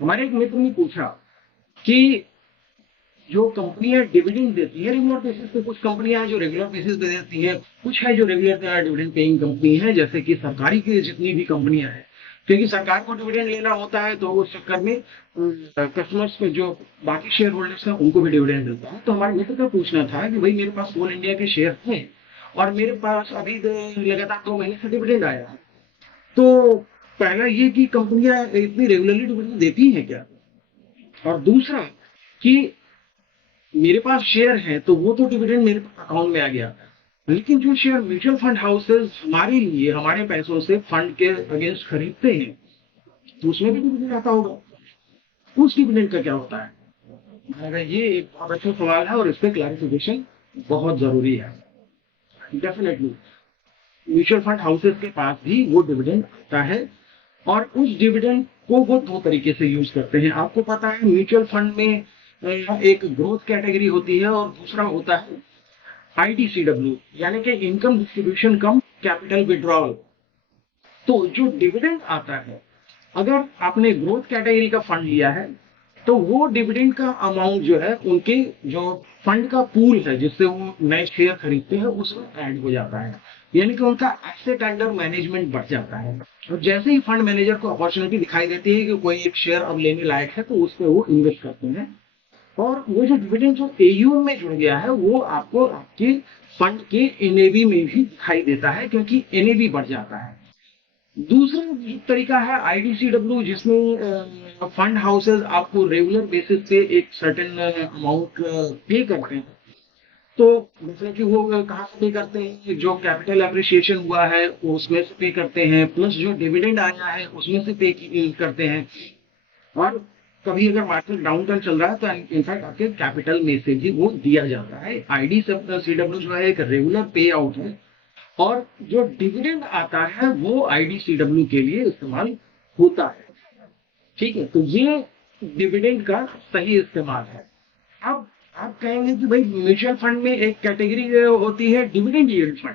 हमारे एक मित्र ने पूछा कि जो कंपनियां डिविडेंड देती है रेगुलर बेसिस पे, कुछ कंपनियां हैं जो रेगुलर बेसिस पे देती है, कुछ है जो रेगुलर डिविडेंड पेइंग कंपनी है, जैसे कि सरकारी की जितनी भी कंपनियां हैं, क्योंकि सरकार को डिविडेंड लेना होता है तो उस चक्कर में कस्टमर्स में जो बाकी शेयर होल्डर्स हैं उनको भी डिविडेंड देता है। तो हमारे मित्र का पूछना था कि भाई मेरे पास कोल इंडिया के शेयर हैं और मेरे पास अभी लगातार 2 महीने से डिविडेंड आया है, तो पहला ये कि कंपनियां इतनी रेगुलरली डिविडेंड देती हैं क्या, और दूसरा कि मेरे पास शेयर है तो वो तो डिविडेंड मेरे अकाउंट में आ गया, लेकिन जो शेयर म्यूचुअल फंड हाउसेस हमारे लिए हमारे पैसों से फंड के अगेंस्ट खरीदते हैं तो उसमें भी डिविडेंड आता होगा, उस डिविडेंड का क्या होता है? अगर ये एक बहुत अच्छा सवाल है और इस पर क्लैरिफिकेशन बहुत जरूरी है। डेफिनेटली म्यूचुअल फंड हाउसेस के पास भी वो डिविडेंड आता है, और उस डिविडेंड को वो दो तरीके से यूज करते हैं। आपको पता है म्यूचुअल फंड में एक ग्रोथ कैटेगरी होती है और दूसरा होता है आईडीसीडब्ल्यू, यानी कि इनकम डिस्ट्रीब्यूशन कम कैपिटल विड्रॉल। तो जो डिविडेंड आता है, अगर आपने ग्रोथ कैटेगरी का फंड लिया है तो वो डिविडेंड का अमाउंट जो है उनके जो फंड का पूल है जिससे वो नए शेयर खरीदते हैं उसमें ऐड हो जाता है, यानी कि उनका एसेट अंडर मैनेजमेंट बढ़ जाता है। और जैसे ही फंड मैनेजर को अपॉर्चुनिटी दिखाई देती है कि कोई एक शेयर अब लेने लायक है तो उस पर वो इन्वेस्ट करते हैं, और वो जो डिविडेंड जो एयूएम में जुड़ गया है वो आपको आपके फंड के एनएवी में भी दिखाई देता है, क्योंकि एनएवी बढ़ जाता है। दूसरा तरीका है आईडीसीडब्ल्यू, जिसमें फंड हाउसेस आपको रेगुलर बेसिस पे एक सर्टेन अमाउंट पे करते हैं। तो मतलब कि वो कहाँ से पे करते हैं, जो कैपिटल एप्रिसिएशन हुआ है उसमें से पे करते हैं, प्लस जो डिविडेंड आया है उसमें से पे करते हैं। और कभी अगर मार्केट डाउन टर्न चल रहा है तो इनफैक्ट आपके कैपिटल में से भी वो दिया जाता है। आईडीसीडब्ल्यू जो है एक रेगुलर पे आउट है, और जो डिविडेंड आता है वो आईडीसीडब्ल्यू के लिए इस्तेमाल होता है। ठीक है, तो ये डिविडेंड का सही इस्तेमाल है। अब आप कहेंगे कि भाई म्यूचुअल फंड में एक कैटेगरी होती है डिविडेंड यील्ड फंड,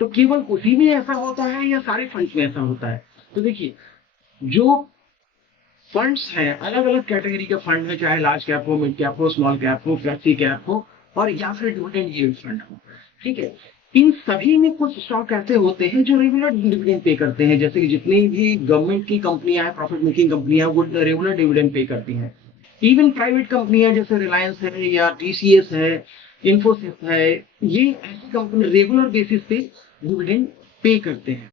तो केवल उसी में ऐसा होता है या सारे फंड्स में ऐसा होता है? तो देखिए, जो फंड्स हैं अलग अलग कैटेगरी के फंड है, चाहे लार्ज कैप हो, मिड कैप हो, स्मॉल कैप हो, फ्लेक्सी कैप हो, और या फिर डिविडेंड यील्ड फंड हो। ठीक है, इन सभी में कुछ स्टॉक ऐसे होते हैं जो रेगुलर डिविडेंड पे करते हैं, जैसे कि जितनी भी गवर्नमेंट की कंपनियां हैं, प्रॉफिट मेकिंग कंपनियां, वो रेगुलर डिविडेंड पे करती हैं। इवन प्राइवेट कंपनियां जैसे रिलायंस है या टीसीएस है, इन्फोसिस है, ये ऐसी कंपनी रेगुलर बेसिस पे डिविडेंड पे करते हैं।